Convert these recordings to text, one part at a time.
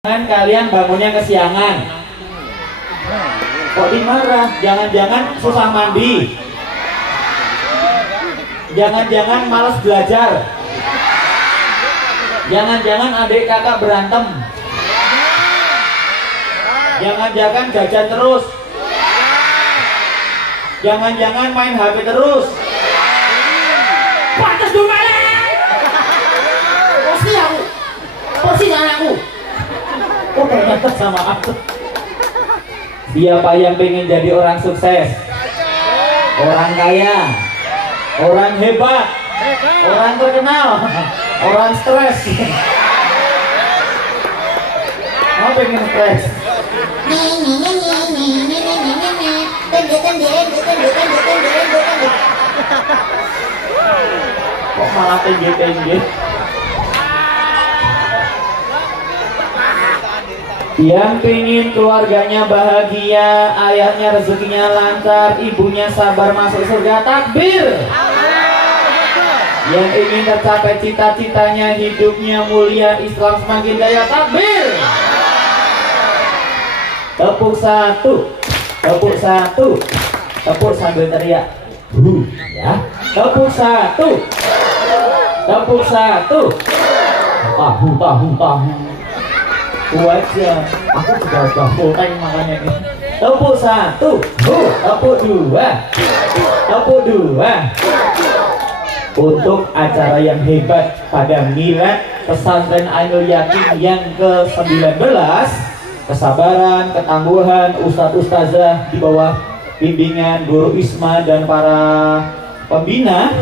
Jangan kalian bangunnya kesiangan. Kok dimarah? Jangan-jangan susah mandi. Jangan-jangan malas belajar. Jangan-jangan adik kakak berantem. Jangan-jangan jajan terus. Jangan-jangan main HP terus. Pantas dulu porsi aku. Porsi anakku. Oh ternyata sama aku. Siapa yang pengen jadi orang sukses, orang kaya, orang hebat, orang terkenal, orang stres? Mau pengen stres? Kok malah tinggi-tinggi? Yang pingin keluarganya bahagia, ayahnya rezekinya lancar, ibunya sabar masuk surga, takbir. Yang ingin tercapai cita-citanya, hidupnya mulia, Islam semakin jaya, takbir. Tepuk satu, tepuk satu, tepuk sambil teriak, ya. Tepuk satu, tepuk satu, tahu, tahu, tahu. Aja, aku juga udah full time makanya ini. Tepuk satu, tepuk dua, tepuk dua. Untuk acara yang hebat pada milad pesantren Ainul Yakin yang ke-19, kesabaran, ketangguhan ustadz-ustazah di bawah bimbingan guru Isma dan para pembina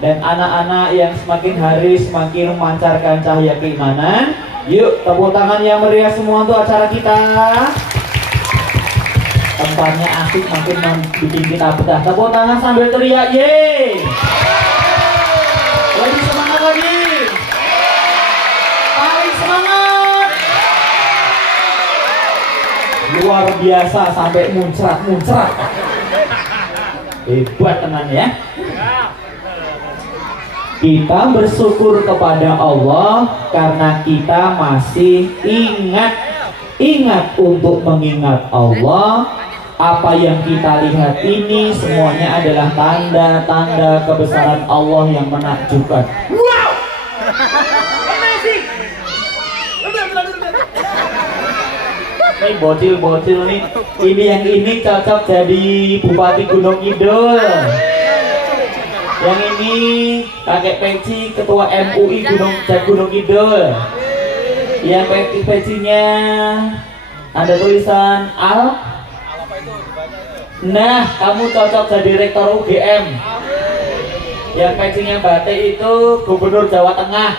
dan anak-anak yang semakin hari semakin memancarkan cahaya keimanan. Yuk, tepuk tangan yang meriah semua untuk acara kita. Tempatnya asik, makin bikin kita betah. Tepuk tangan sambil teriak, yeay. Lebih semangat lagi. Paling semangat. Luar biasa sampai muncrat. Hebat tenan ya. Kita bersyukur kepada Allah karena kita masih ingat untuk mengingat Allah. Apa yang kita lihat ini semuanya adalah tanda-tanda kebesaran Allah yang menakjubkan. Wow! Amazing! Ini bocil-bocil nih. Ini yang ini cocok jadi Bupati Gunung Kidul. Yang ini pakai peci ketua MUI Gunung Kidul. Yang pecinya ada tulisan Al. Nah, kamu cocok jadi rektor UGM. Yang pecinya batik itu Gubernur Jawa Tengah.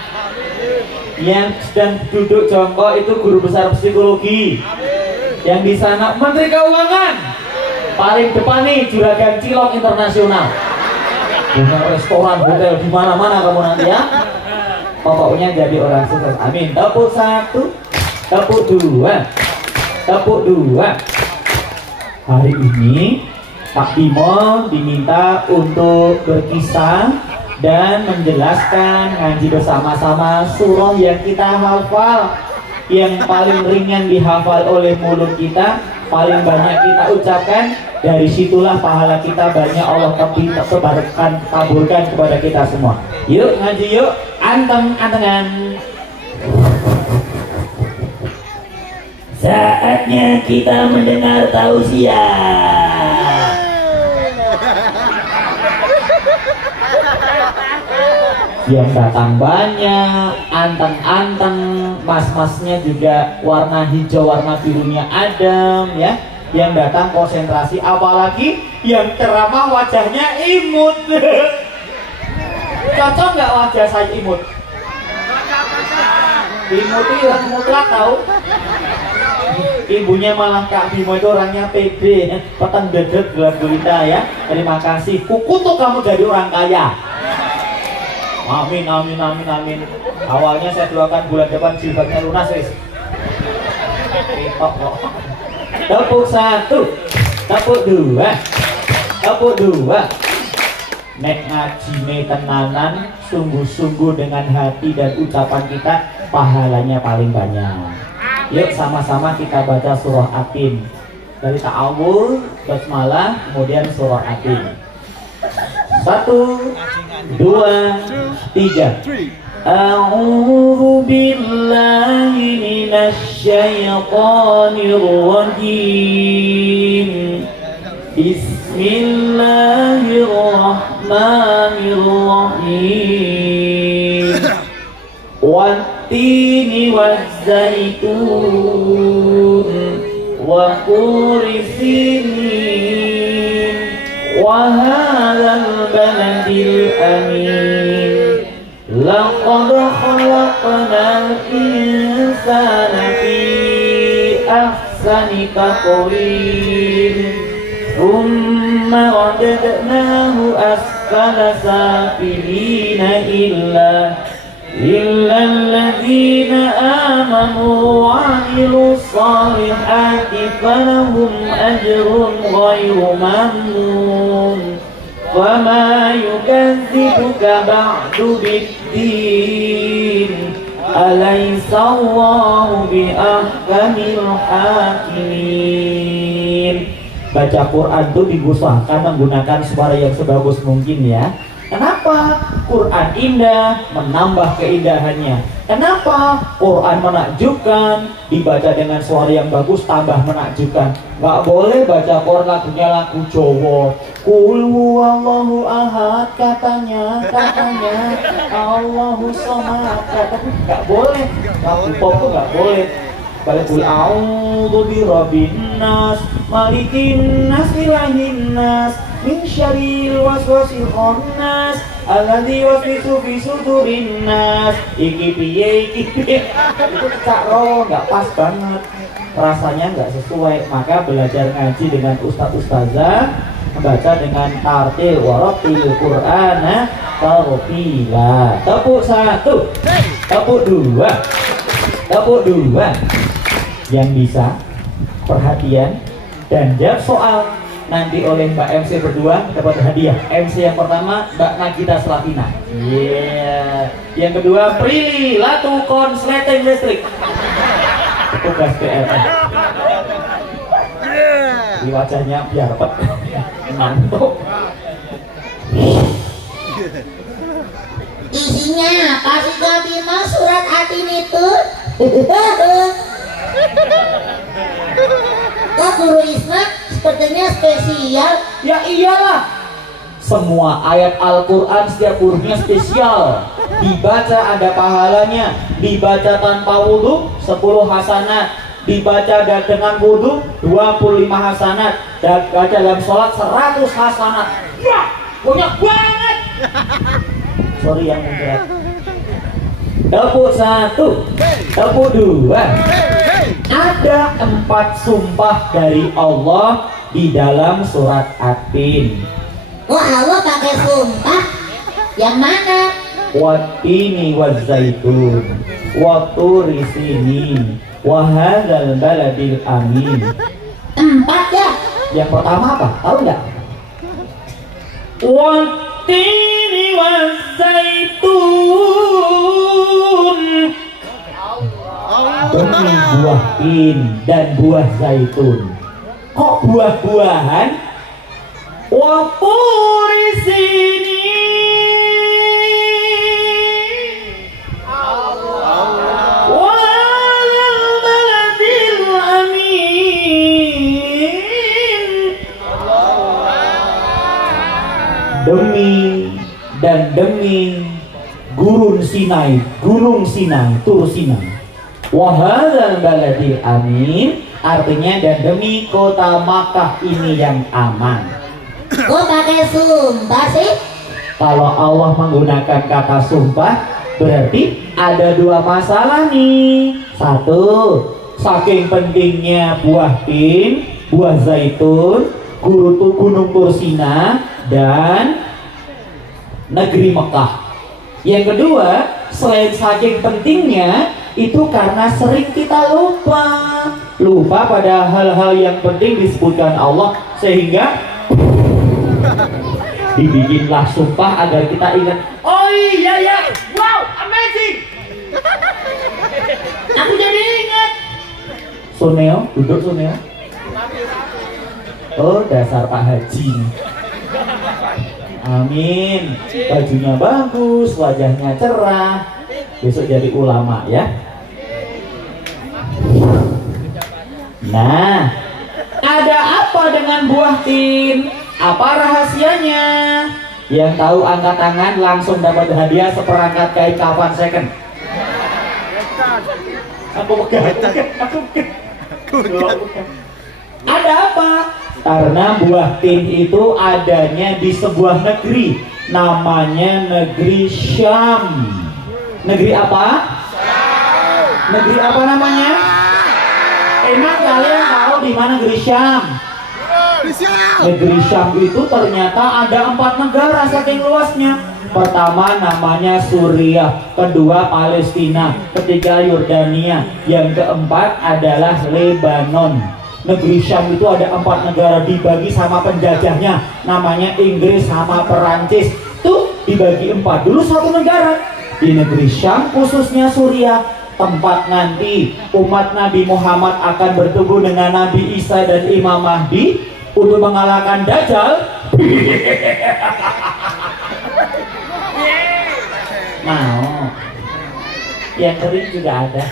Yang sedang duduk jongkok itu guru besar psikologi. Yang di sana Menteri Keuangan. Paling depan nih Juragan Cilok Internasional. Punya restoran, hotel di mana-mana kamu nanti ya. Pokoknya jadi orang sukses. Amin. Tepuk satu, tepuk dua, tepuk dua. Hari ini Pak Bimo diminta untuk berkisah dan menjelaskan ngaji bersama-sama surah yang kita hafal, yang paling ringan dihafal oleh mulut kita, paling banyak kita ucapkan. Dari situlah pahala kita banyak Allah tebarkan, kaburkan kepada kita semua. Yuk ngaji yuk, anteng-antengan. Saatnya kita mendengar tausiah. Yang datang banyak, anteng-anteng, mas-masnya juga warna hijau, warna birunya adem ya. Yang datang konsentrasi, apalagi yang ceramah wajahnya imut. Cocok nggak wajah saya imut? Imut itu mutlak tahu. Ibunya malah Kak Bimo itu orangnya pede, petang dedet gelap gulita ya. Terima kasih, kukutuk kamu jadi orang kaya. Amin, amin, amin, amin. Awalnya saya doakan bulan depan jilbabnya lunas wis. Tepuk satu, tepuk dua, tepuk dua. Nek ngaji tenanan, sungguh-sungguh dengan hati dan ucapan kita, pahalanya paling banyak. Yuk sama-sama kita baca surah Atin. Dari ta'awudz, basmalah, kemudian surah Atin. 1, 2, 3. A'udzu billahi minasy syaithanir rajim. Bismillahirrahmanirrahim. Wattini wazzaitun wa turi sinin wa hadzal baladil amin. Laqad khalaqnal insana fi ahsani taqwim. Thumma radadnahu asfala safilina إلا الذين آمنوا وعملوا الصالحات فلهم أجر غير ممنون وما يكذبك بعد بالدين أليس الله بأحكم الحاكمين. Baca Quran itu diusahakan menggunakan suara yang sebagus mungkin ya. Kenapa? Quran indah, menambah keindahannya. Kenapa? Quran menakjubkan, dibaca dengan suara yang bagus, tambah menakjubkan. Gak boleh baca Quran lagunya lagu Jawa. Qul huwallahu ahad katanya Allahu samad katanya. Gak boleh. Lagu pop tuh gak boleh. Balik qul a'udzu birabbin nas, malikin nas, ilahin nas, min syarril waswasil khannas, alladzi yuwaswisu fi sudurin nas. Iki piye itu cak ro, enggak pas banget. Rasanya enggak sesuai. Maka belajar ngaji dengan ustaz-ustazah, membaca dengan tartil warattil Qur'ana tartila. Tepuk 1, tepuk 2, tepuk 2. Yang bisa perhatian dan jawab soal nanti oleh Mbak MC berdua dapat hadiah. MC yang pertama Mbak Nagita Slatina. Yang kedua Prilly Latu Konsleting Listrik. Tugas PLN. Di wajahnya biar cepet ngantuk. Isinya kasih Bima surat Atin itu. Kok Guru Isma sepertinya spesial? Ya iyalah. Semua ayat Al-Quran setiap hurufnya spesial. Dibaca ada pahalanya. Dibaca tanpa wudhu 10 hasanat. Dibaca dengan wudhu 25 hasanat. Dan baca dalam sholat 100 hasanat. Ya, banyak banget. Sorry yang berat. Tepuk 1, tepuk 2. Ada 4 sumpah dari Allah di dalam surat Atin. Wah, Allah pakai sumpah? Yang mana? Wattini wazzaitun wa turi sinin wa hadzal baladil amin. 4 ya? Yang pertama apa? Tahu nggak? Wattini wazzaitun, demi buah tin dan buah zaitun. Kok buah-buahan? Wa turi sinin wa baladil amin. Demi dan demi Gunung Sinai, Tur Sinai. Wahadzal baladil amin, artinya dan demi kota Makkah ini yang aman. Kok pakai sumpah sih? Kalau Allah menggunakan kata sumpah, berarti ada 2 masalah nih. 1, saking pentingnya buah tin, buah zaitun, Gunung Tur Sinai dan negeri Mekah. Yang kedua, selain saking pentingnya, itu karena sering kita lupa pada hal-hal yang penting disebutkan Allah, sehingga dibikinlah sumpah agar kita ingat. Oh iya ya, wow, amazing. Aku jadi ingat. Suneo, duduk Suneo. Oh, dasar Pak Haji. Amin. Bajunya bagus, wajahnya cerah. Besok jadi ulama ya. Nah, ada apa dengan buah tin? Apa rahasianya? Yang tahu angkat tangan langsung dapat hadiah seperangkat kain kafan second. Aku pegang. Ada apa? Karena buah tin itu adanya di sebuah negeri, namanya negeri Syam. Negeri apa? Negeri apa namanya? Emang kalian tahu di mana negeri Syam? Negeri Syam itu ternyata ada 4 negara saking luasnya. Pertama namanya Suriah, kedua Palestina, ketiga Yordania, yang keempat adalah Lebanon. Negeri Syam itu ada 4 negara, dibagi sama penjajahnya, namanya Inggris sama Perancis. Tuh dibagi 4. Dulu satu negara. Di negeri Syam khususnya Suriah, tempat nanti umat Nabi Muhammad akan bertemu dengan Nabi Isa dan Imam Mahdi untuk mengalahkan Dajjal. Nah, yang kering juga ada.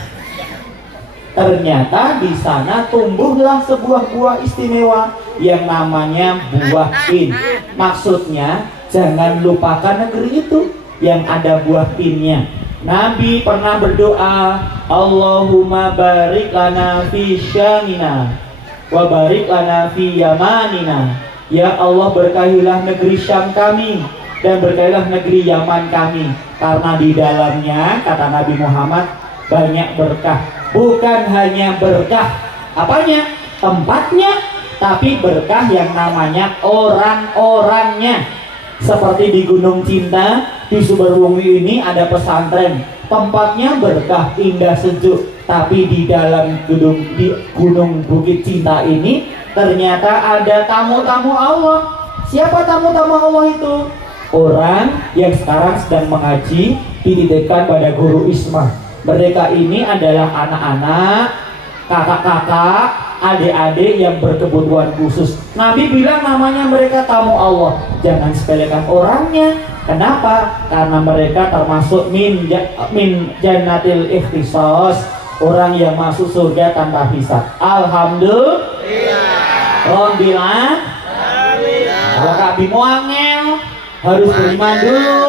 Ternyata di sana tumbuhlah sebuah buah istimewa yang namanya buah tin. Maksudnya jangan lupakan negeri itu yang ada buah tinnya. Nabi pernah berdoa, Allahumma barik lana fi syamina wa barik lana fi yamanina. Ya Allah, berkahilah negeri Syam kami dan berkahilah negeri Yaman kami, karena di dalamnya, kata Nabi Muhammad, banyak berkah. Bukan hanya berkah apanya, tempatnya, tapi berkah yang namanya orang-orangnya. Seperti di Gunung Cinta, di Subarwungi ini ada pesantren, tempatnya berkah, indah, sejuk. Tapi di dalam di Gunung Bukit Cinta ini ternyata ada tamu-tamu Allah. Siapa tamu-tamu Allah itu? Orang yang sekarang sedang mengaji dititipkan pada guru Ismah. Mereka ini adalah anak-anak, kakak-kakak, adik-adik yang berkebutuhan khusus. Nabi bilang namanya mereka tamu Allah. Jangan sepelekan orangnya. Kenapa? Karena mereka termasuk min jannatil ikhtisas, orang yang masuk surga tanpa hisab. Alhamdulillah. Alhamdulillah. Kalau Kak Bimo angel, harus beriman dulu,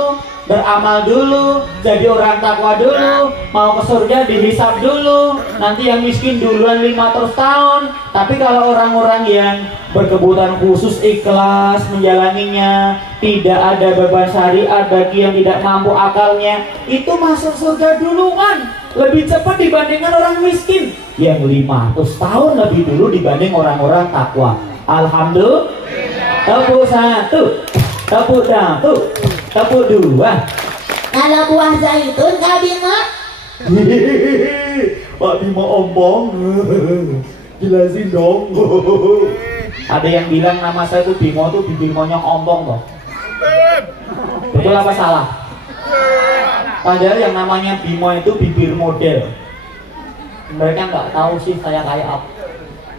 beramal dulu, jadi orang takwa dulu, mau ke surga dihisab dulu, nanti yang miskin duluan 500 tahun. Tapi kalau orang-orang yang berkebutuhan khusus ikhlas menjalaninya, tidak ada beban syariat bagi yang tidak mampu akalnya, itu masuk surga duluan, lebih cepat dibandingkan orang miskin yang 500 tahun lebih dulu dibanding orang-orang takwa. Alhamdulillah. Tepuk 1, tepuk 1, tepuk 2. Kalau buah zaitun Kak Bima? Pak Bima ompong. Jelasin dong. Ada yang bilang nama saya tuh Bimo tuh bibir monyong ompong toh. Betul apa salah? Padahal yang namanya Bimo itu bibir model. Mereka nggak tahu sih saya kayak apa.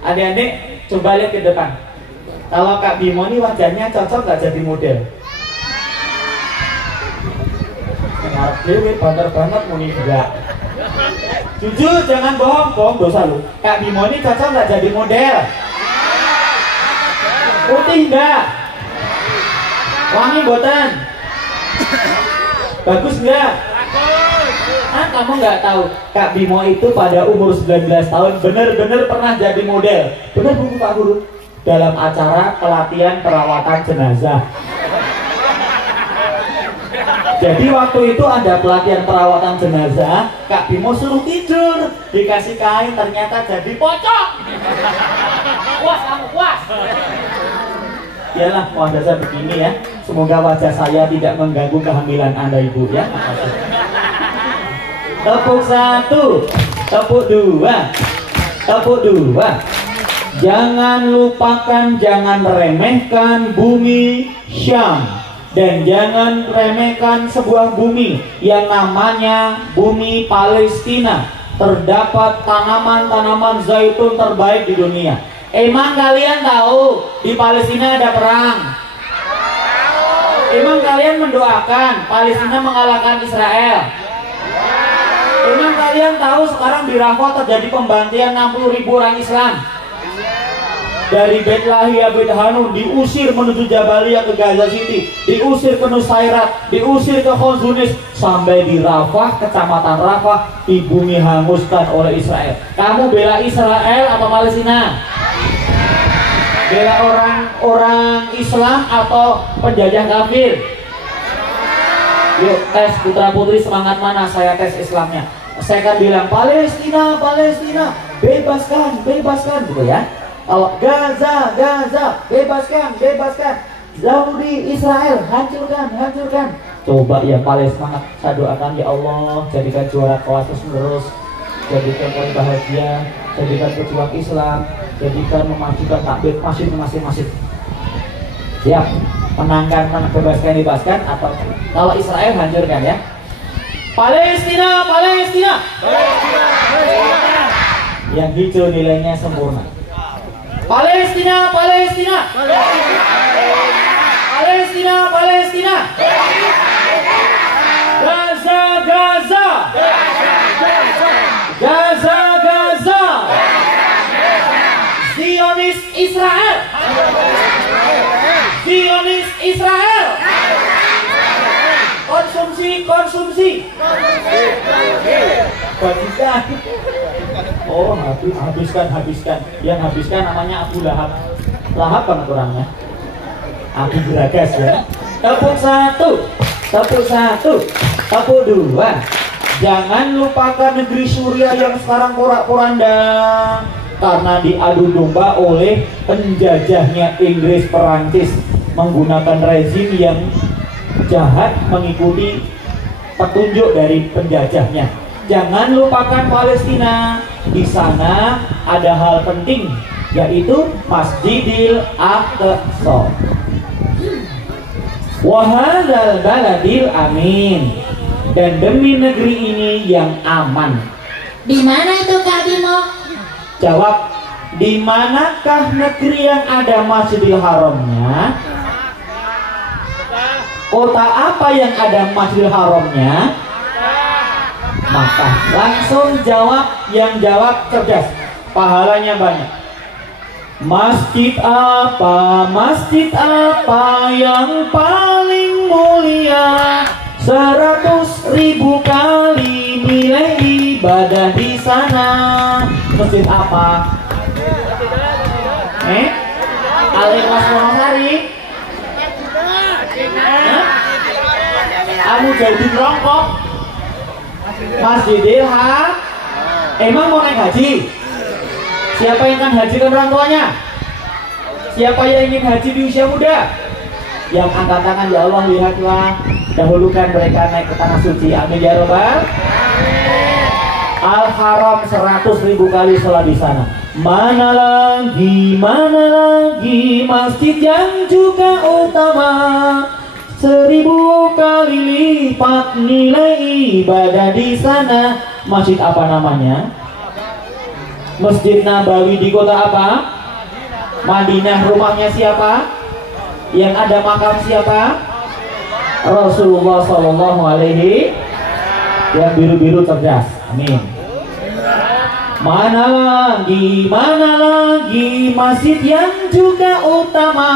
Adik-adik coba lihat ke depan. Kalau Kak Bimo ini wajahnya cocok nggak jadi model? Ngarep dewe banter banget muni enggak. Jujur jangan bohong dosa lu. Kak Bimo ini cocok nggak jadi model? Putih enggak? Wangi boten? Bagus enggak? Ah, kamu nggak tahu Kak Bimo itu pada umur 19 tahun bener-bener pernah jadi model. Bener buku Pak Guru? Dalam acara pelatihan perawatan jenazah. Jadi waktu itu ada pelatihan perawatan jenazah, Kak Bimo suruh tidur, dikasih kain, ternyata jadi pocong. Puas kamu, puas. Iyalah, wajah saya begini ya. Semoga wajah saya tidak mengganggu kehamilan Anda Ibu ya. Tepuk 1, tepuk 2, tepuk 2. Jangan lupakan, jangan remehkan bumi Syam, dan jangan remehkan sebuah bumi yang namanya bumi Palestina. terdapat tanaman-tanaman zaitun terbaik di dunia. Emang kalian tahu di Palestina ada perang? Emang kalian mendoakan Palestina mengalahkan Israel? Emang kalian tahu sekarang di Rafah terjadi pembantian 60.000 orang Islam? Dari Bet Lahia, Bet Hanun diusir menuju Jabalia ke Gaza City, diusir ke Nusairat, diusir ke Khan Yunis, sampai di Rafah, kecamatan Rafah, di bumi hanguskan oleh Israel. Kamu bela Israel apa Palestina? Bela orang Islam atau penjajah kafir? Yuk tes putra putri, semangat mana? Saya tes Islamnya. Saya akan bilang Palestina, Palestina, bebaskan, bebaskan, gitu ya. Kalau Gaza, Gaza, bebaskan, bebaskan. Yahudi, Israel, hancurkan, hancurkan. Coba yang paling semangat, saya doakan ya Allah, jadikan juara kelas terus menerus, jadikan kami bahagia, jadikan pejuang Islam, jadikan memajukan takbir masing-masing. Siap, menangkan, bebaskan, bebaskan, atau kalau Israel hancurkan ya. Palestina, Palestina, Palestina, Palestina. Yang hijau nilainya sempurna. Palestina, Palestina, Palestina, Palestina, Gaza, Gaza, Gaza, Gaza, Zionis Israel, Zionis Israel, konsumsi, konsumsi, bagikan. Oh, habiskan, habiskan. Yang habiskan namanya Abu Lahab. Lahab kan kurangnya. Abu Geragas ya. Tepuk 1, tepuk 1, tepuk 2. Jangan lupakan negeri Suriah yang sekarang porak-poranda karena diadu domba oleh penjajahnya Inggris, Perancis, menggunakan rezim yang jahat mengikuti petunjuk dari penjajahnya. Jangan lupakan Palestina. Di sana ada hal penting, yaitu Masjidil Aqsa. Wahadzal baladil amin. Dan demi negeri ini yang aman. Di mana itu Kak Bimo? Jawab, di manakah negeri yang ada Masjidil Haramnya? Kota apa yang ada Masjidil Haramnya? Maka langsung jawab, yang jawab cerdas, pahalanya banyak. Masjid apa yang paling mulia, 100.000 kali nilai ibadah di sana. Masjid apa? Al-Ikhlas Wonosari? Kamu jadi rongkok? Masjidil Haram. Emang mau naik haji? Siapa yang akan hajikan orang tuanya? Siapa yang ingin haji di usia muda? Yang angkat tangan, ya Allah, lihatlah, dahulukan mereka naik ke tanah suci. Amin ya Rabbal. Al-Haram 100.000 kali sholat di sana. Mana lagi masjid yang juga utama, 1000 kali lipat nilai ibadah di sana. Masjid apa namanya? Masjid Nabawi di kota apa? Madinah. Rumahnya siapa? Yang ada makam siapa? Rasulullah Sallallahu Alaihi. Yang biru-biru cerdas. Amin. Mana lagi masjid yang juga utama,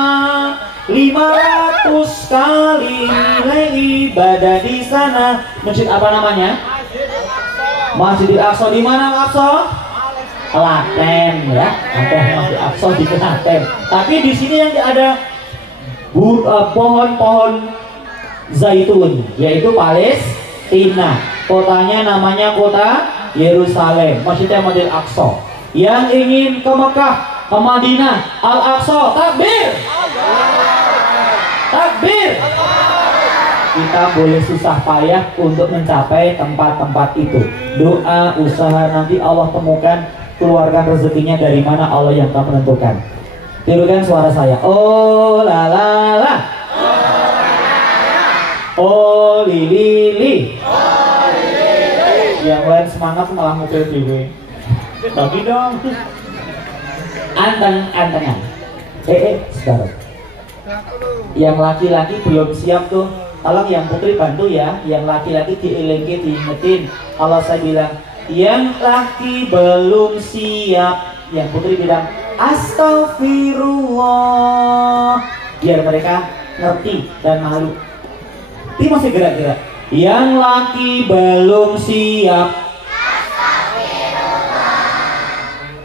500 kali nilai ibadah di sana. Masjid apa namanya? Masjidil Aqsa. Di mana Al-Aqsa? Klaten ya. Ada Masjid Aqsa di Klaten. Tapi di sini yang ada pohon-pohon zaitun, yaitu Palestina. Kotanya namanya kota Yerusalem. Masjidnya Masjidil Aqsa. Yang ingin ke Mekah, ke Madinah, Al-Aqsa, takbir. Takbir. Kita boleh susah payah untuk mencapai tempat-tempat itu. Doa, usaha, nanti Allah temukan, keluarkan rezekinya dari mana, Allah yang akan menentukan. Tirukan suara saya. Oh la la la, oh li li li, Yang lain semangat malah mobil dewe. Bagi dong. Antengan. Sebentar. Yang laki-laki belum siap tuh, tolong yang putri bantu ya. Yang laki-laki dielengke, diingetin. Kalau saya bilang yang laki belum siap, yang putri bilang astagfirullah, biar mereka ngerti dan malu. Ini masih gerak-gerak. Yang laki belum siap,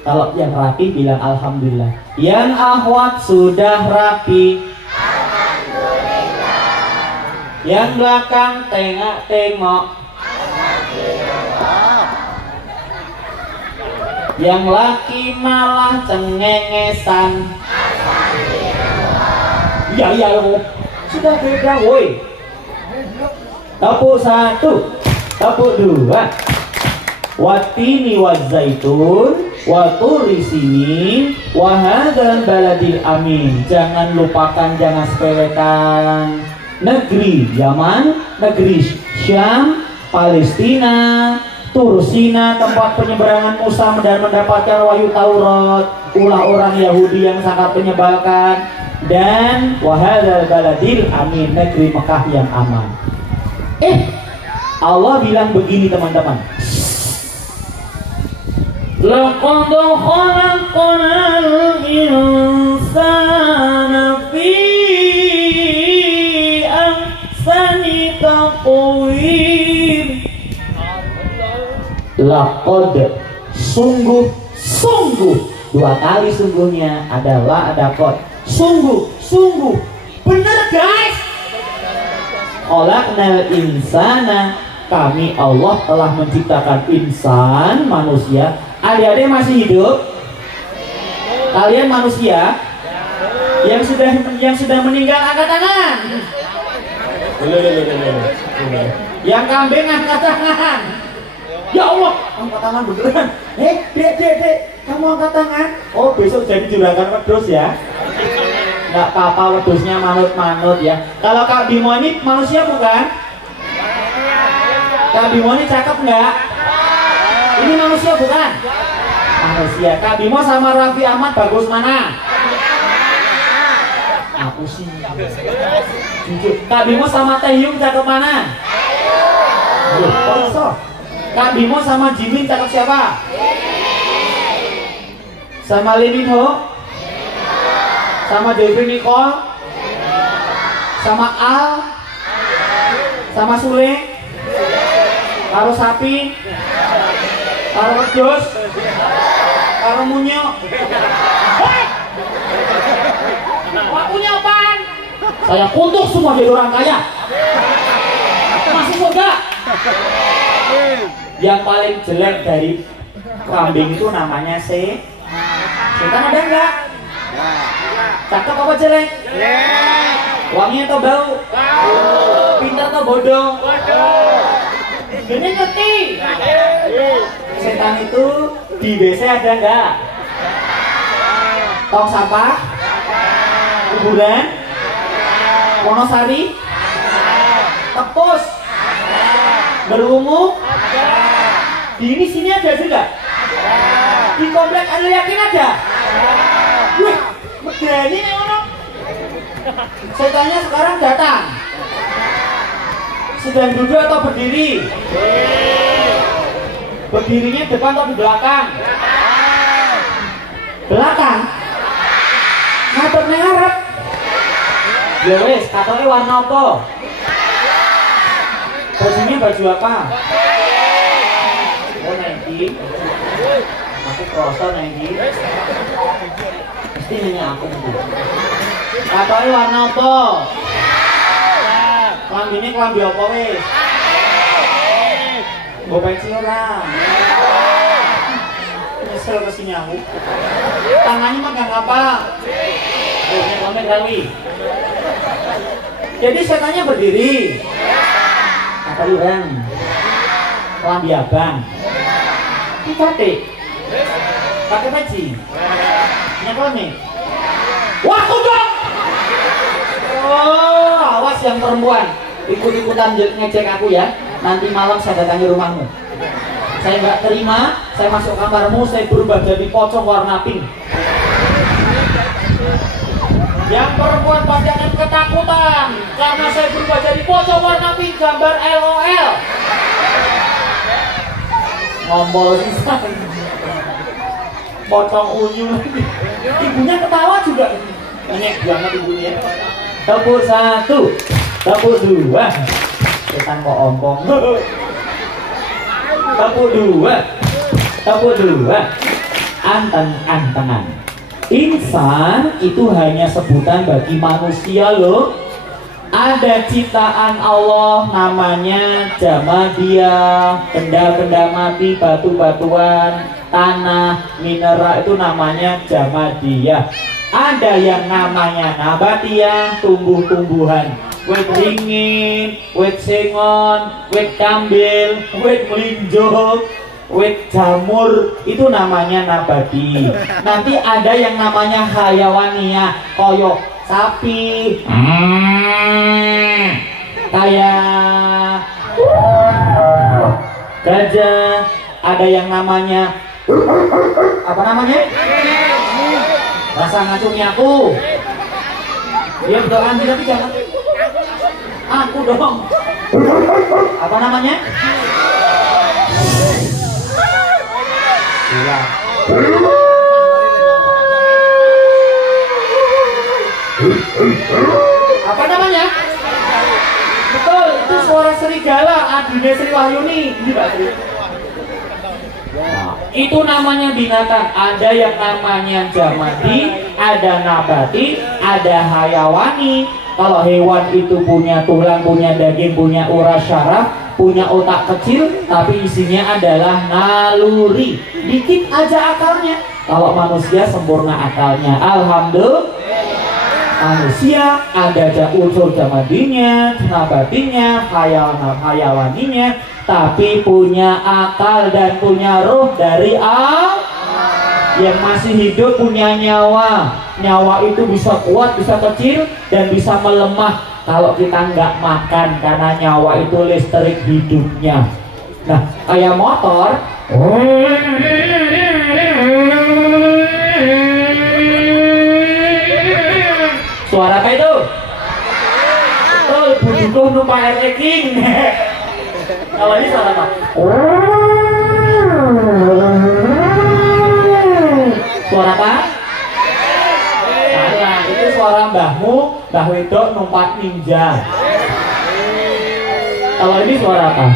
kalau yang rapi bilang alhamdulillah. Yang akhwat sudah rapi, alhamdulillah. Yang belakang tengok-tengok, yang laki malah cengengesan. Ya sudah beda woi. Tepuk 1, tepuk 2. Watini wazaitun wa turi sinin wa hadzal baladil amin. Jangan lupakan, jangan sepelekan negeri Yaman, negeri Syam, Palestina, Tursina, tempat penyeberangan Musa dan mendapatkan wahyu Taurat, ulah orang Yahudi yang sangat menyebalkan, dan wa hadzal baladil amin, negeri Mekah yang aman. Allah bilang begini teman-teman. Laqad khalaqnal insana fi ahsani taqwim. Laqad, sungguh, dua kali sungguhnya, adalah ada qad. Sungguh, bener guys. Khalaqnal insana, kami Allah telah menciptakan insan, manusia. Adik-adik masih hidup? Kalian manusia? Yang sudah meninggal angkat tangan. Yang kambing angkat tangan. Ya Allah, angkat tangan beneran. Dek, kamu angkat tangan. Oh, besok jadi juragan wedhus ya. Nggak apa-apa, wedhusnya manut-manut ya. Kalau Kak Bimo ini manusia bukan? Kak Bimo ini cakep nggak? Ini manusia bukan? Manusia. Kak Bimo sama Raffi Ahmad bagus mana? Aku sih jujur. Kak Bimo sama Taehyung cakep mana? Kak Bimo sama Jimin cakep siapa? Sama Lee Min Ho? Sama Jeffrey Nicole? Sama Al? Sama Sule? Karo Sapi? Karo Wedhus? Karo Munyo? Waktunya apaan? Saya kutuk semua jadi orang kaya. Masuk surga. Yang paling jelek dari kambing itu namanya setan, ada enggak? Cakep apa jelek? Wangi atau bau? Pintar atau bodoh? Gini ngerti? Setan itu di WC ada enggak? Tong sampah? Kuburan? Wonosari? Tepus? Berungu? Di sini ada juga? Di komplek Anda yakin ada? Wih, medeni nih orang. Setannya sekarang datang. Sedang duduk atau berdiri? Berdirinya depan atau di belakang? Belakang? Ngadep ning ngarep. Ya wis, katanya warna apa? Bajunya baju apa? Oh, Nengki. Aku kroso Nengki. Mesti nanya aku nanti. Katanya warna apa? Kelambine kelambi apa wis? Mbok pensil ora. Nyesel kesini aku. Tangannya megang apa? Komen kali. Jadi setannya berdiri. Apa orang? Kelambi abang. Ini batik. Pakai peci. Nyakol nih. Wah, kudung. Oh, awas yang perempuan. Ikut-ikutan ngecek aku ya. Nanti malam saya datangi rumahmu. saya nggak terima, saya masuk kamarmu, saya berubah jadi pocong warna pink. Yang perempuan jangan ketakutan karena saya berubah jadi pocong warna pink gambar LOL. Ngompol sisa. Pocong unyu. Ibunya ketawa juga. Nyek banget ibunya. Tepuk 1, tepuk 2. Setan kok ompong. Tepuk 2, tepuk 2. Anteng-antengan. Insan itu hanya sebutan bagi manusia loh. Ada ciptaan Allah namanya jamadiyah, benda-benda mati, batu-batuan, tanah, mineral itu namanya jamadiyah. Ada yang namanya nabatiyah, tumbuh-tumbuhan, wit ringin, wit sengon, wit kambil, wit melinjo, wit jamur, itu namanya nabati. Nanti ada yang namanya hayawaniyah, koyok sapi, kayak gajah. Ada yang namanya apa namanya? Rasa ngacungnya aku. Dia betul anjing tapi jangan aku dong. Apa namanya? Apa namanya? Betul, itu suara serigala, adine Sri Wahyuni. Nah, itu namanya binatang. Ada yang namanya jamadi, ada nabati, ada hayawani. Kalau hewan itu punya tulang, punya daging, punya urat syaraf, punya otak kecil, tapi isinya adalah naluri. Dikit aja akalnya. Kalau manusia sempurna akalnya. Alhamdulillah. Manusia ada unsur jamadinya, nabatinya, hayawaninya, tapi punya akal dan punya ruh dari Allah. Yang masih hidup punya nyawa. Nyawa itu bisa kuat, bisa kecil, dan bisa melemah kalau kita nggak makan, karena nyawa itu listrik hidupnya. Nah, kayak motor. Suara apa itu? Betul, budukuh numpak RE King. Kalau ini suara apa? Suara apa? Salah, itu suara mbahmu, Mbah Wedok numpak ninja. Kalau ini suara apa?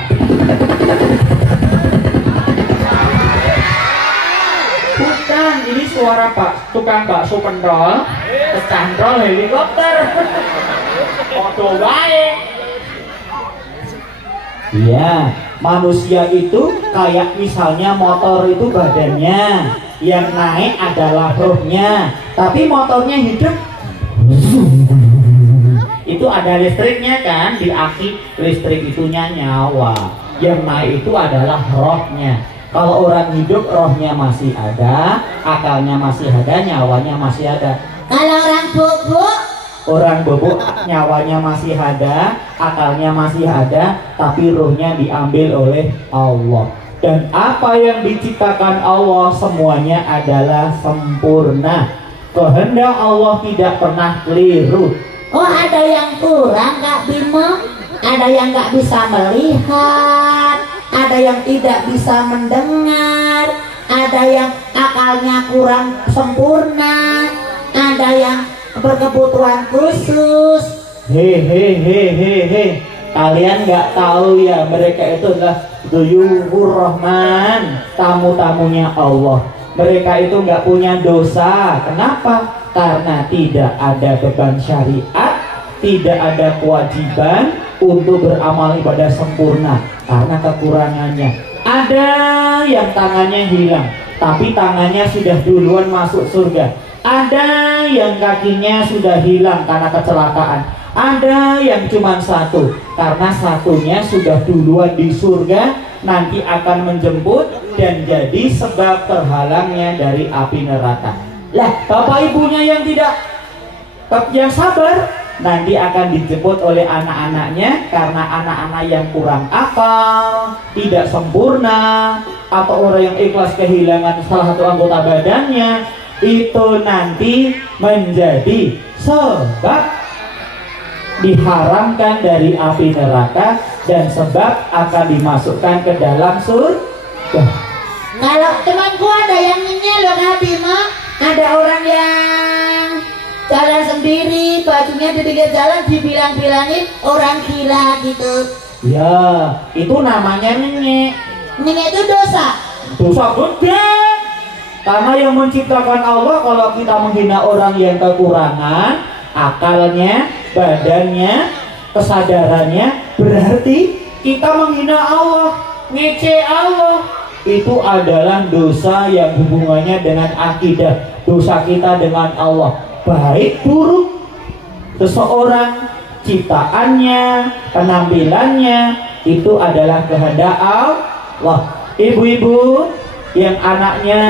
Bukan, ini suara Pak tukang bakso pentol, kecantol helikopter. Foto baik. Iya, manusia itu kayak misalnya motor itu badannya, yang naik adalah rohnya, tapi motornya hidup. Itu ada listriknya kan, di aki listrik itunya nyawa. Yang naik itu adalah rohnya. Kalau orang hidup, rohnya masih ada, akalnya masih ada, nyawanya masih ada. Kalau orang bubuk, orang bubuk nyawanya masih ada, akalnya masih ada, tapi rohnya diambil oleh Allah. Dan apa yang diciptakan Allah semuanya adalah sempurna. Kehendak Allah tidak pernah keliru. oh ada yang kurang Kak Bimo, ada yang nggak bisa melihat, ada yang tidak bisa mendengar, ada yang akalnya kurang sempurna, ada yang berkebutuhan khusus. Hehehehehe, kalian nggak tahu ya, mereka itu adalah duyuhur Rahman, tamu-tamunya Allah. Mereka itu nggak punya dosa. Kenapa? Karena tidak ada beban syariat, tidak ada kewajiban untuk beramal ibadah sempurna karena kekurangannya. Ada yang tangannya hilang, tapi tangannya sudah duluan masuk surga. Ada yang kakinya sudah hilang karena kecelakaan. Ada yang cuma satu, karena satunya sudah duluan di surga, nanti akan menjemput dan jadi sebab terhalangnya dari api neraka. Lah, bapak ibunya yang tidak, yang sabar, nanti akan dijemput oleh anak-anaknya karena anak-anak yang kurang akal, tidak sempurna, atau orang yang ikhlas kehilangan salah satu anggota badannya, itu nanti menjadi sebab diharamkan dari api neraka dan sebab akan dimasukkan ke dalam surga. Kalau temanku ada yang loh Kak Bima, ada orang yang jalan sendiri, bajunya di pinggir jalan dibilang-bilangin orang gila gitu. Ya, itu namanya nenek. Nenek itu dosa. Dosa gede. Karena yang menciptakan Allah, kalau kita menghina orang yang kekurangan akalnya, badannya, kesadarannya, berarti kita menghina Allah, ngece Allah. Itu adalah dosa yang hubungannya dengan akidah, dosa kita dengan Allah, baik buruk seseorang, ciptaannya, penampilannya, itu adalah kehendak Allah. Ibu-ibu yang anaknya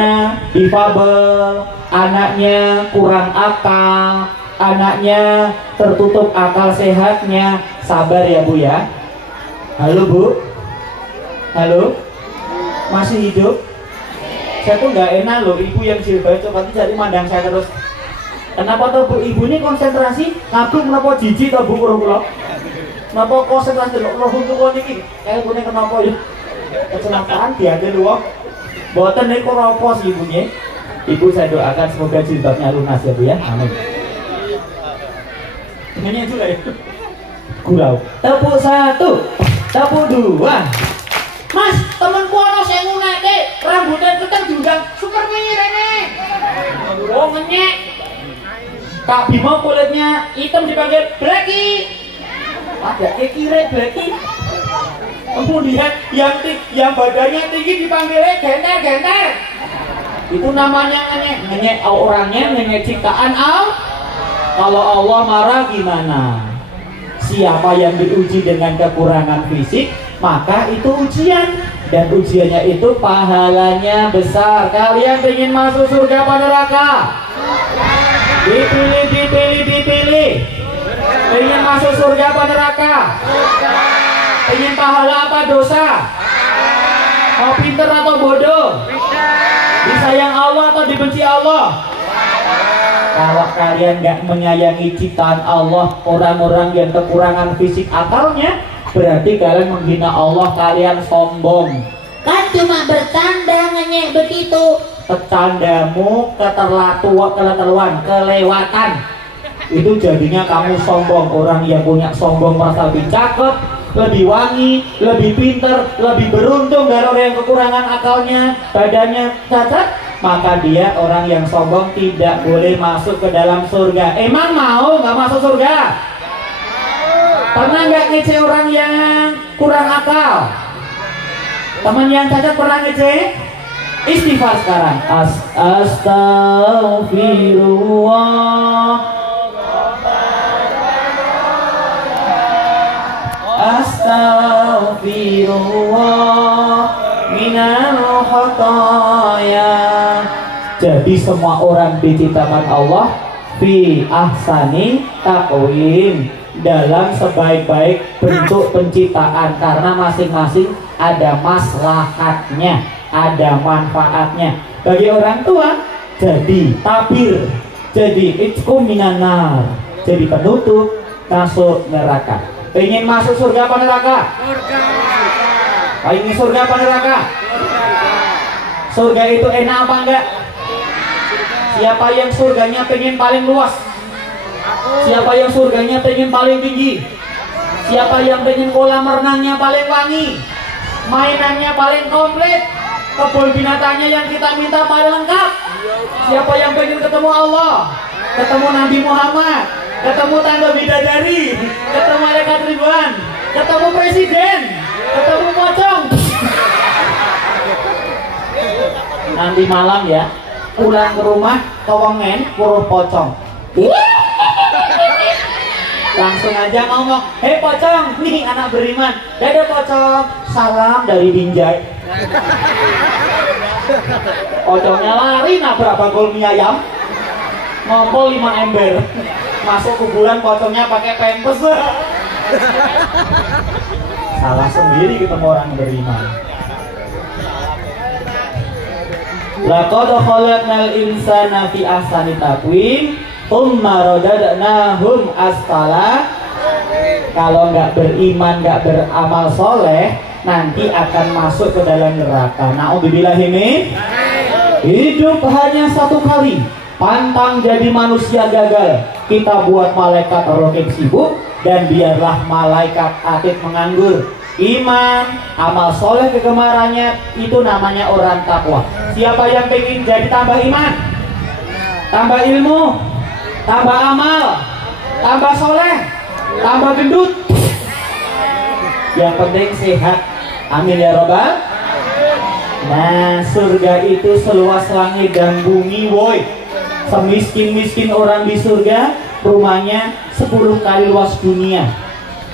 difabel, anaknya kurang akal, anaknya tertutup akal sehatnya, sabar ya Bu ya. Halo Bu, halo, masih hidup? Saya tuh nggak enak loh ibu yang jilbab coba jadi mandang saya terus. Kenapa tuh Bu? Ibu ini konsentrasi ngabuk kenapa jijik tuh Bu kurang pulau? Kenapa konsentrasi loh untuk ini? Kayak Bu ini kenapa ya? Kecelakaan dia aja loh. Buatan ini koropos ibunya. Ibu saya doakan semoga jilbabnya lunas ya Bu ya. Amin. Ini juga ya. Gurau. Tepuk 1, tepuk 2. Mas, temenku ono sing nguneke, rambutnya keteng diundang super menyir ini. Oh ngenyek. Kak Bima kulitnya hitam dipanggil Blacky. Ada kira Blacky. Kemudian yang badannya tinggi dipanggilnya Genter. Itu namanya ngenyek. Ngenyek orangnya, ngenyek ciptaan Allah. Kalau Allah marah gimana? Siapa yang diuji dengan kekurangan fisik, maka itu ujian, dan ujiannya itu pahalanya besar. Kalian ingin masuk surga apa neraka? Dipilih. Ingin masuk surga apa neraka? Ingin pahala apa dosa? Mau pinter atau bodoh? Disayang Allah atau dibenci Allah? Kalau kalian nggak menyayangi ciptaan Allah, orang-orang yang kekurangan fisik akalnya, berarti kalian menghina Allah, kalian sombong. Kan cuma bercanda ngenyek begitu. Bercandamu keterlaluan, kelewatan. Itu jadinya kamu sombong. Orang yang punya sombong merasa lebih cakep, lebih wangi, lebih pinter, lebih beruntung dari orang yang kekurangan akalnya, badannya cacat, maka dia orang yang sombong tidak boleh masuk ke dalam surga. Emang mau nggak masuk surga? Pernah nggak ngece orang yang kurang akal? Teman yang cacat pernah ngece? Istighfar sekarang. Astaghfirullah. Astaghfirullah minal khataya. Jadi semua orang diciptakan Allah fi ahsani taqwim, dalam sebaik-baik bentuk penciptaan, karena masing-masing ada maslahatnya, ada manfaatnya. Bagi orang tua jadi tabir, jadi itqum minan nar, jadi penutup masuk neraka. Pengen masuk surga apa neraka? Surga. Pengen surga apa neraka? Surga. Surga itu enak apa enggak? Siapa yang surganya pengen paling luas? Siapa yang surganya pengen paling tinggi? Siapa yang pengen kolam renangnya paling wangi? Mainannya paling komplit? Kebun binatangnya yang kita minta paling lengkap? Siapa yang pengen ketemu Allah? Ketemu Nabi Muhammad? Ketemu tanda bidadari? Ketemu malaikat Ridwan? Ketemu presiden? Ketemu pocong? Nanti malam ya, pulang ke rumah kewengen kuruh pocong. Langsung aja ngomong, hei pocong, nih anak beriman. Dadah pocong, salam dari Binjai. Pocongnya lari nabrak bakul mie ayam, ngompol 5 ember. masuk kuburan pocongnya pakai pempes. Salah sendiri ketemu orang beriman. Laqad khalaqnal insana fi ahsani taqwim tsumma radadnahum asfala. Kalau nggak beriman, nggak beramal soleh, nanti akan masuk ke dalam neraka. Na'udzubillahi min. Hidup hanya satu kali, pantang jadi manusia gagal. Kita buat malaikat rokin sibuk, dan biarlah malaikat atid menganggur. Iman, amal soleh kegemarannya, itu namanya orang takwa. Siapa yang pengen jadi tambah iman, tambah ilmu, tambah amal, tambah soleh, tambah gendut, yang penting sehat. Amin ya robbal. Nah, surga itu seluas langit dan bumi, woi. Semiskin-miskin orang di surga, rumahnya 10 kali luas dunia.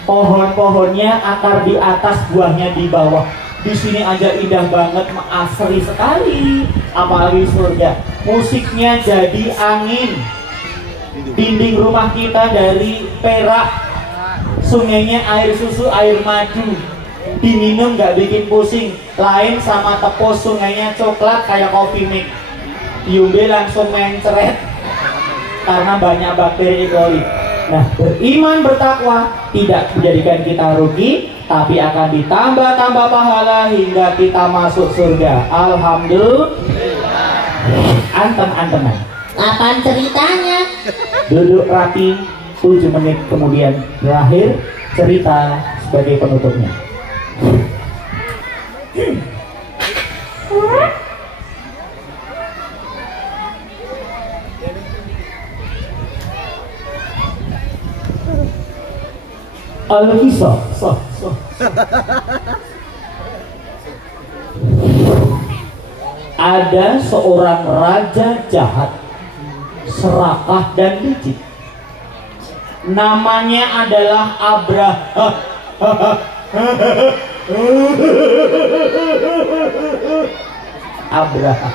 Pohon-pohonnya akar di atas, buahnya di bawah. Di sini aja indah banget, asri sekali. Apalagi surga. Musiknya jadi angin. Dinding rumah kita dari perak. Sungainya air susu, air madu. Diminum nggak bikin pusing. Lain sama tepos, sungainya coklat kayak kopi mix. Diumbe langsung mencret karena banyak bakteri E. coli. Nah, beriman bertakwa tidak menjadikan kita rugi, tapi akan ditambah-tambah pahala hingga kita masuk surga. Alhamdulillah. Anteng-antengan. Kapan ceritanya? Duduk rapi, 7 menit kemudian berakhir cerita sebagai penutupnya. Al-Kisah. Ada seorang raja jahat, serakah dan licik. Namanya adalah Abraha. Abraha.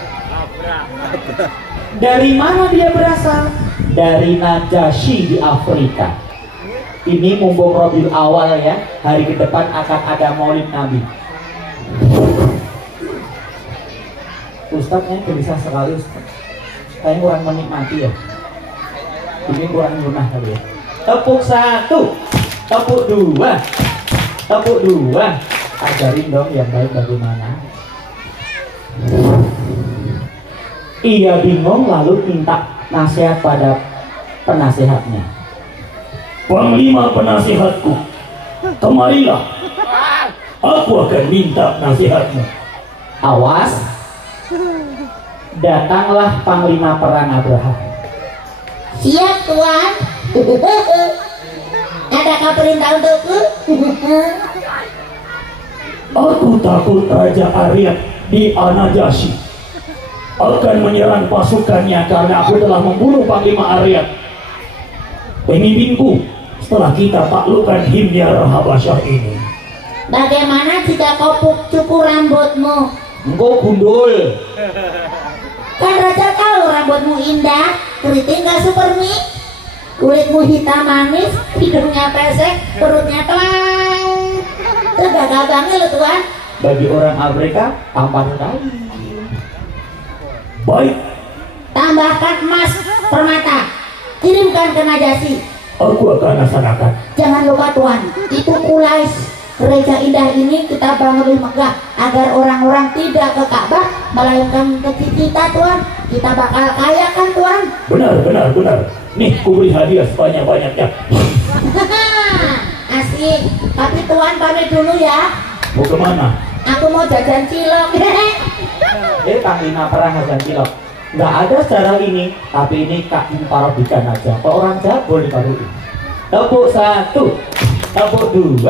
Dari mana dia berasal? Dari Najasyi di Afrika. Ini mumpung Rabiul Awal ya, hari ke depan akan ada Maulid Nabi. Ustadznya gelisah sekali, Ustadz. Kayaknya kurang menikmati ya. Ini kurang lunah kali ya. Tepuk 1, tepuk 2, tepuk 2. Ajarin dong yang baik bagaimana. Ia bingung lalu minta nasihat pada penasehatnya. Panglima penasihatku, kemarilah. Aku akan minta nasihatmu. Awas. Datanglah Panglima Perang Abraha. Siap tuan. Adakah perintah untukku? Aku takut Raja Aryat di Najasyi akan menyerang pasukannya karena aku telah membunuh Panglima Aryat, pemimpinku, setelah kita taklukkan Himyar Habasyah ini. Bagaimana jika kau cukur rambutmu? Engkau gundul. Kan raja tahu rambutmu indah, keriting gak supermi, kulitmu hitam manis, hidungnya pesek, perutnya telang. Itu gagal banget loh tuan. Bagi orang Afrika, tampan sekali. Baik. Tambahkan emas permata, kirimkan ke Najasyi. Aku akan laksanakan. Jangan lupa tuan, itu Quraisy. Gereja indah ini kita bangun di Mekah agar orang-orang tidak ke Ka'bah melainkan ke kita tuan. Kita bakal kaya kan tuan? Benar. Nih, ku beri hadiah sebanyak-banyaknya. Asik. Tapi tuan pamit dulu ya. Mau kemana? Aku mau jajan cilok. Panglima Perang jajan cilok. Nggak ada secara ini, tapi ini Kak Parobikan aja. Kalau orang jago diparuin. Tepuk 1, tepuk 2.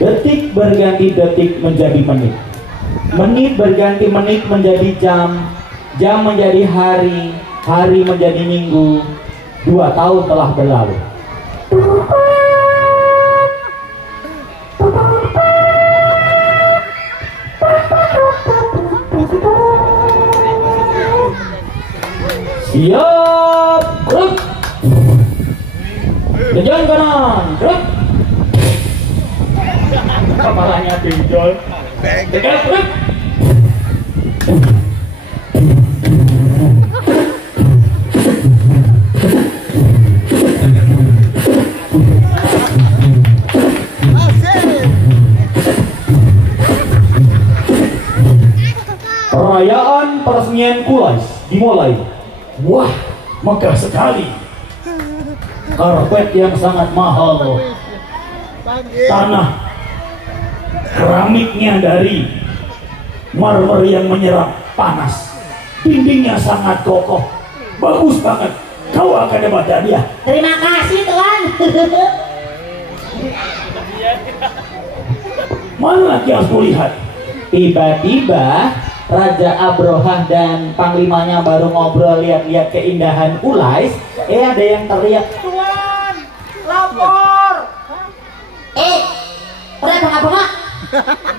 Detik berganti detik menjadi menit. Menit berganti menit menjadi jam. Jam menjadi hari. Hari menjadi minggu. 2 tahun telah berlalu. Siap, gerak. Jalan kanan, gerak. Kepalanya benjol. Gerak, gerak. Perayaan peresmian Kulais dimulai. Wah, megah sekali. Karpet yang sangat mahal, tanah keramiknya dari marmer yang menyerap panas, dindingnya sangat kokoh, bagus banget. Kau akan dapat hadiah. Terima kasih Tuan. Mana lagi harus kulihat? Tiba-tiba Raja Abrohah dan panglimanya baru ngobrol lihat-lihat keindahan Ulais. Ada yang teriak, "Tuan, lapor!" Udah bengak-bengak.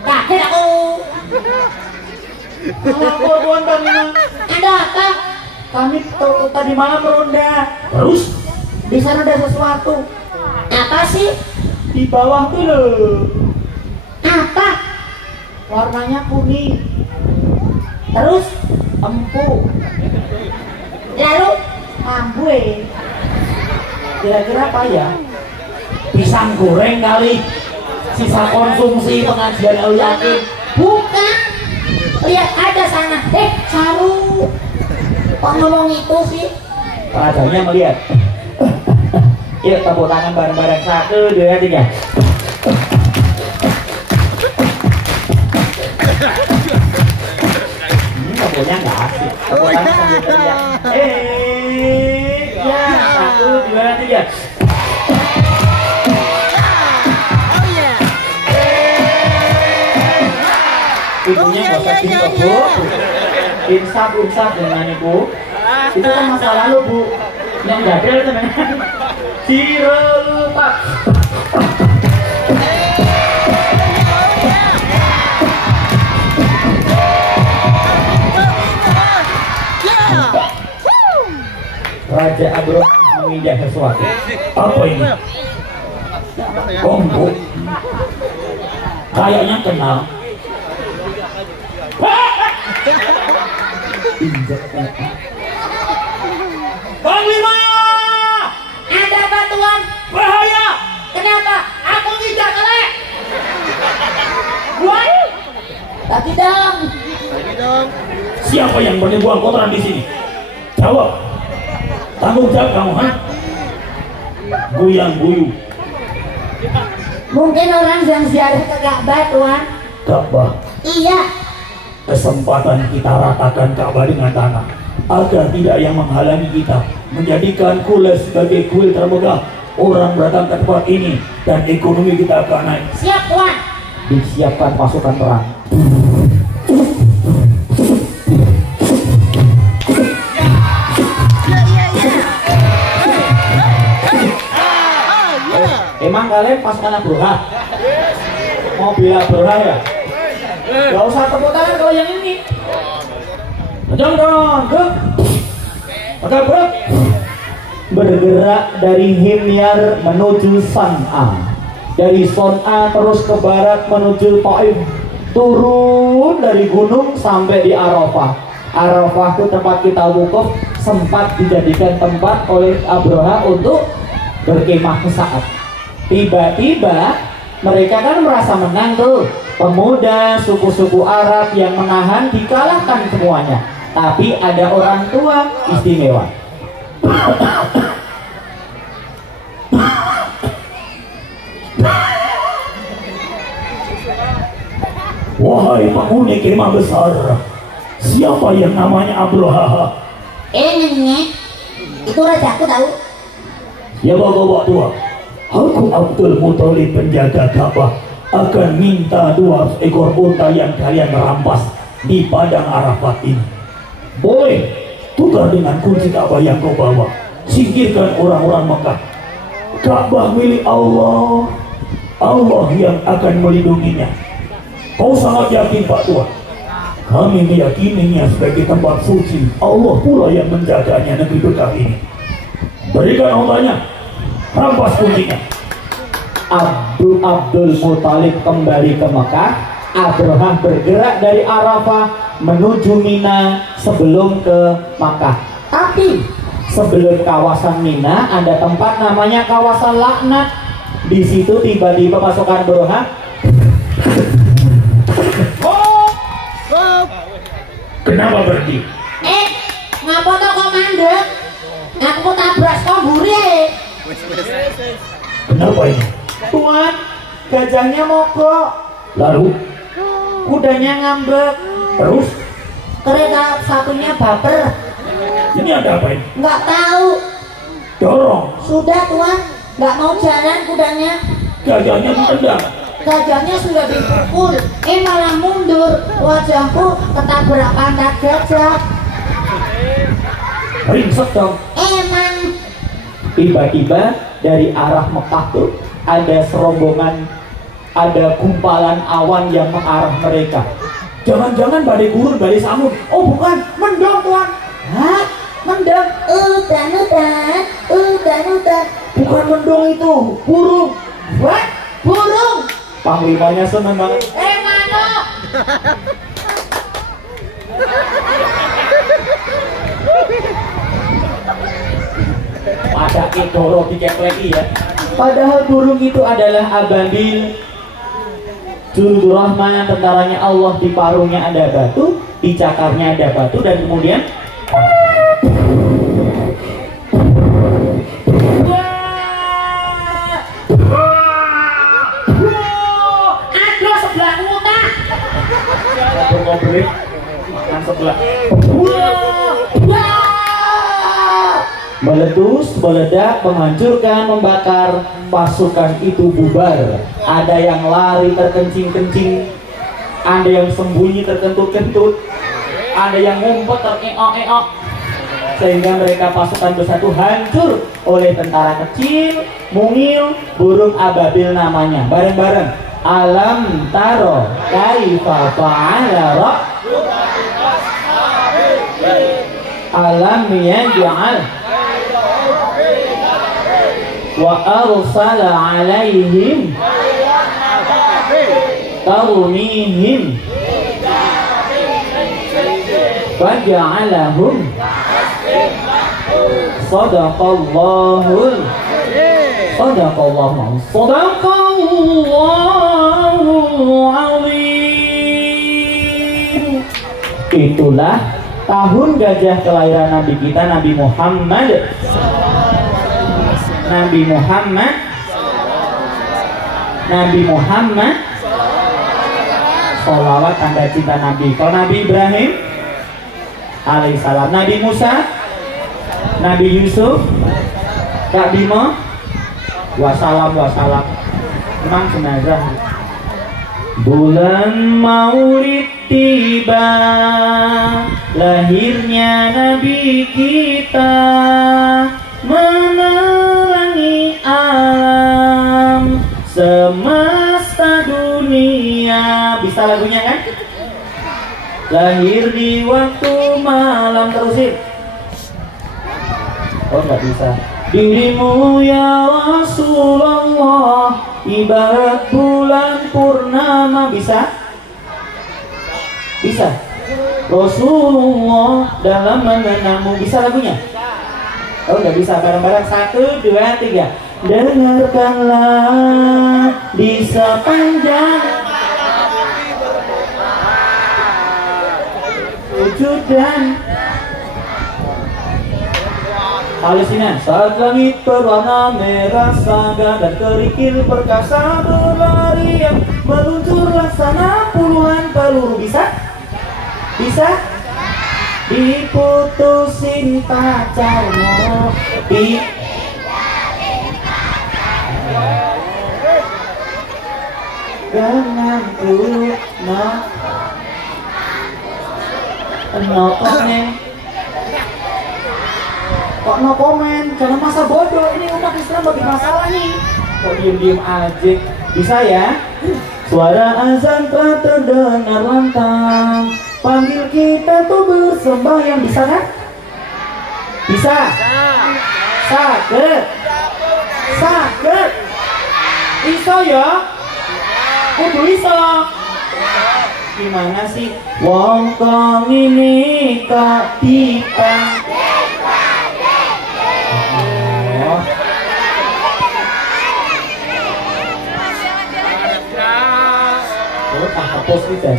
Kaget aku. Lapor Tuan Panglima. Ada apa? Kami tadi malam meronda. Terus? Di sana ada sesuatu. Apa sih? Di bawah tuh loh. Apa? Warnanya kuning. Terus Empuk. lalu Ambue. Kira-kira apa ya? Pisang goreng kali. Sisa konsumsi pengajian El Yakin. bukan. Lihat ada sana. Saru. Kok ngomong itu sih? Rajanya melihat. Yuk tepuk tangan bareng-bareng. 1, 2, 3. Tepuknya nggak asik. Tepuk tangan sambil teriak. Ya 1, 2, 3. Ibunya nggak usah pintar bu. Insaf dengan ibu. Itu kan masa lalu bu. Yang jadil teman-teman. Cirelupak. Raja Abrohah menginjak sesuatu. Apa ini? Kombo. Kayaknya kenal. Panglima! Ada apa Tuan? Bahaya! Kenapa? Aku tidak kelek. Tuan? Tadi dong. Siapa yang berani buang kotoran di sini? Jawab. Tanggung jawab kamu, ha? Guyang guyu. Mungkin orang yang ziarah ke Ka'bah Tuan. Ka'bah. Iya. Kesempatan kita ratakan Ka'bah dengan tanah agar tidak yang menghalangi kita menjadikan Kulais sebagai kuil termegah. Orang datang ke tempat ini dan ekonomi kita akan naik. Siap Tuan. Disiapkan pasukan perang. Emang kalian pasukan Abrohah? Mau bela Abrohah ya? Gak usah tepuk tangan kalau yang ini. Jangan, bergerak dari Himyar menuju San'a, dari San'a terus ke barat menuju Taif, turun dari gunung sampai di Arafah. Arafah itu tempat kita wukuf, sempat dijadikan tempat oleh Abrohah untuk berkemah sesaat. Tiba-tiba mereka kan merasa menang tuh. Pemuda suku-suku Arab yang menahan dikalahkan semuanya. Tapi ada orang tua istimewa. Wahai penghuni kemah besar, siapa yang namanya Abrohah? Nenek, itu rajaku tahu. Ya bapak tua, aku Abdul Muthalib penjaga Ka'bah akan minta 2 ekor unta yang kalian rampas di padang Arafat ini. Boleh, tukar dengan kunci Ka'bah yang kau bawa. Singkirkan orang-orang Mekah. Ka'bah milik Allah, Allah yang akan melindunginya. Kau sangat yakin Pak Tua? Kami meyakininya sebagai tempat suci. Allah pula yang menjaganya negeri berkah ini. Berikan untanya. rampas kuncinya. Abdul Muthalib kembali ke Mekah. Abraham bergerak dari Arafah menuju Mina sebelum ke Makkah. Tapi sebelum kawasan Mina ada tempat namanya kawasan Laknat. Di situ tiba-tiba pasukan Abraham. Kenapa berhenti? Ngapa to komando? Aku tabrak komburi. Kenapa ini? Tuan, gajahnya mogok. Lalu kudanya ngambek. Terus Kereta satunya baper. ini ada apa ini? Nggak tahu. Dorong. Sudah tuan, nggak mau jalan kudanya. Gajahnya ditendang. Gajahnya sudah dipukul, malah mundur. Wajahku ketabrak pantat gajah. Ringsek dong. Emang Tiba-tiba dari arah Mekah tuh ada serombongan, ada gumpalan awan yang mengarah mereka. Jangan-jangan badai gurun, badai samud. Oh bukan, mendung tuan. hah? Mendung. Udan. Bukan mendung itu, burung. What? Burung. Panglimanya seneng banget. Mano. Ada Edoro dikepleki ya. Padahal burung itu adalah ababil. Jurudur Rahman, tentaranya Allah, di parungnya ada batu, di cakarnya ada batu, dan kemudian Aduh sebelah muta. ngobrol makan sebelah. Meletus, meledak, menghancurkan, membakar. Pasukan itu bubar. Ada yang lari terkencing-kencing, ada yang sembunyi terkentut-kentut, ada yang ngumpet terkeok-keok, sehingga mereka pasukan bersatu hancur oleh tentara kecil, mungil, burung ababil namanya. Bareng-bareng. Alam taro kaifa fa'ala rabbuka alam yaj'al wa arsala alaihim tarmihim faja'alahum sadaqallahul sadaqallahul azim. Itulah tahun gajah kelahiran Nabi kita, Nabi Muhammad. Nabi Muhammad. Nabi Muhammad. Sholawat tanda cinta Nabi. Kalau Nabi Ibrahim alaihissalam, Nabi Musa, Nabi Yusuf, Kak Bimo, wassalam. Memang jenazah. Bulan Maulid tiba, lahirnya Nabi kita, menerangi alam semesta dunia. Bisa lagunya kan? Lahir di waktu malam, terusin. Oh nggak bisa. Dirimu ya Rasulullah ibarat bulan purnama. Bisa? Bisa. Rasulullah dalam mengenangmu. Bisa lagunya? Oh nggak bisa. Bareng-bareng. 1, 2, 3. Dengarkanlah di sepanjang sujud dan halusinan. Saat langit berwarna merah saga dan kerikil perkasa berlarian, meluncur laksana puluhan peluru. Bisa? Bisa? Diputusin pacarmu dengan notoknya. Kok no komen? Jangan masa bodoh. Ini umat Islam bagi masalah nih. Kok diem-diem aja? Bisa ya? Suara azan telah terdengar lantang, panggil kita tuh bersembahyang. Bisa kan? Bisa? Sakit? Saged. Iso ya? Kudu iso. Gimana sih? Wong kok ngene kok dipang. Hapus kita.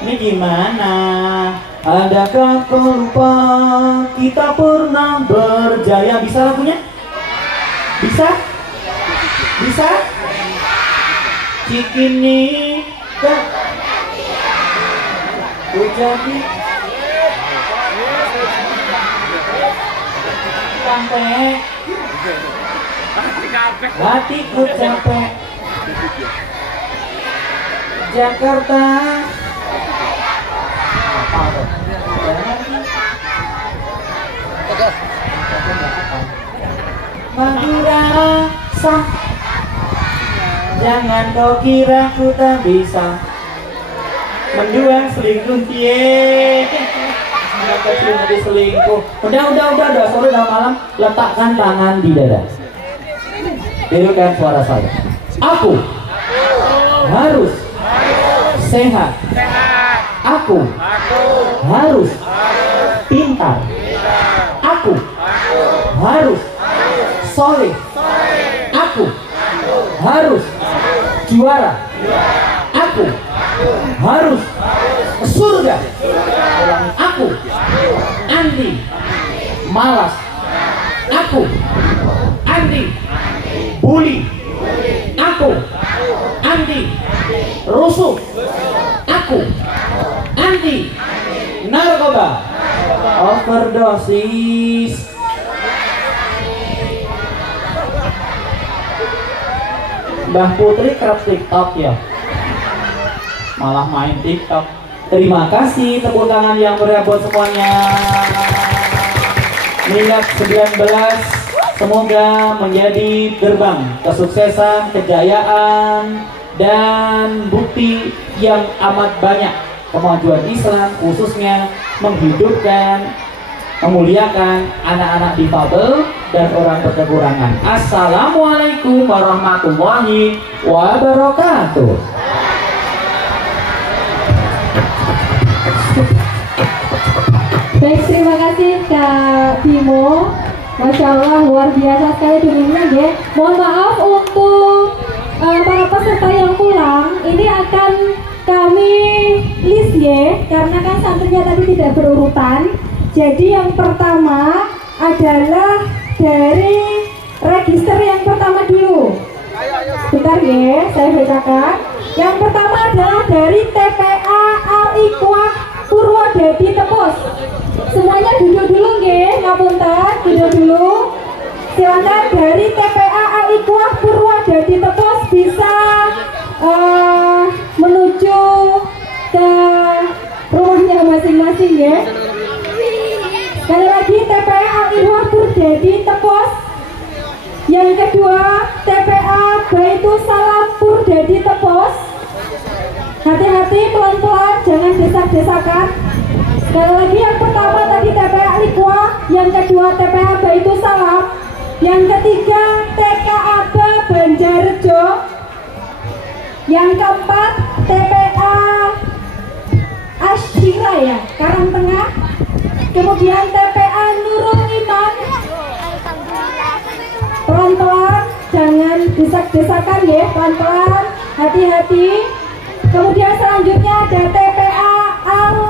Ini gimana? Adakah kau lupa kita pernah berjaya? Bisa lagunya? Bisa? Bisa? Cikini ke Ujadi sampai hatiku capek Jakarta Madura sah. Jangan kau kira ku tak bisa menjual selingkuh cie. Kenapa sih nanti selingkuh? Udah sore udah malam. Letakkan tangan di dada. Tirukan suara saya. Aku harus sehat. Aku harus pintar. Aku harus soleh. Aku harus juara. Aku harus ke surga. Aku anti malas. Aku anti bully. Aku anti rusuh. Aku anti narkoba. Overdosis. Mbah Putri kerap TikTok ya, malah main TikTok. Terima kasih, tepuk tangan yang meriah buat semuanya. Milad 19 semoga menjadi gerbang kesuksesan, kejayaan, dan bukti yang amat banyak kemajuan Islam, khususnya menghidupkan, memuliakan anak-anak difabel dan orang berkekurangan. Assalamualaikum warahmatullahi wabarakatuh. Baik, terima kasih Kak Bimo. Masya Allah, luar biasa sekali dulunya ya. Mohon maaf untuk para peserta yang pulang. Ini akan kami list ya, karena kan santrinya tadi tidak berurutan. Jadi yang pertama adalah dari register yang pertama dulu. Bentar ya, saya bacakan. Yang pertama adalah dari TPA Al-Ikhwah Purwodadi Tepus. Semuanya duduk dulu nggih, ngapunten, duduk dulu. Silakan dari TPA Al-Ikhwah Purwodadi Tepus bisa menuju ke rumahnya masing-masing ya. Sekali lagi TPA Al-Ikhwah Purwodadi Tepus. Yang kedua TPA Baitus Salam Purwodadi Tepus. Hati-hati, pelan-pelan, jangan desak-desakan. Sekali lagi, yang pertama tadi TPA Al-Ikhwah, yang kedua TPA Baitus Salam, yang ketiga TKAB Banjarjo, yang keempat TPA Asyira ya, Karangtengah, kemudian TPA Nurul Iman. Pelan-pelan, jangan desak-desakan ya, pelan-pelan, hati-hati. Kemudian selanjutnya ada TPA Al-Amanah.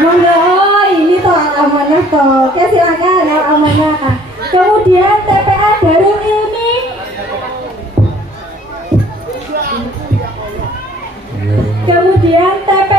Monggo, oh ini toh Al-Amanah toh. Oke, silakan Al-Amanah. Kemudian TPA Darul Ilmi. Kemudian TPA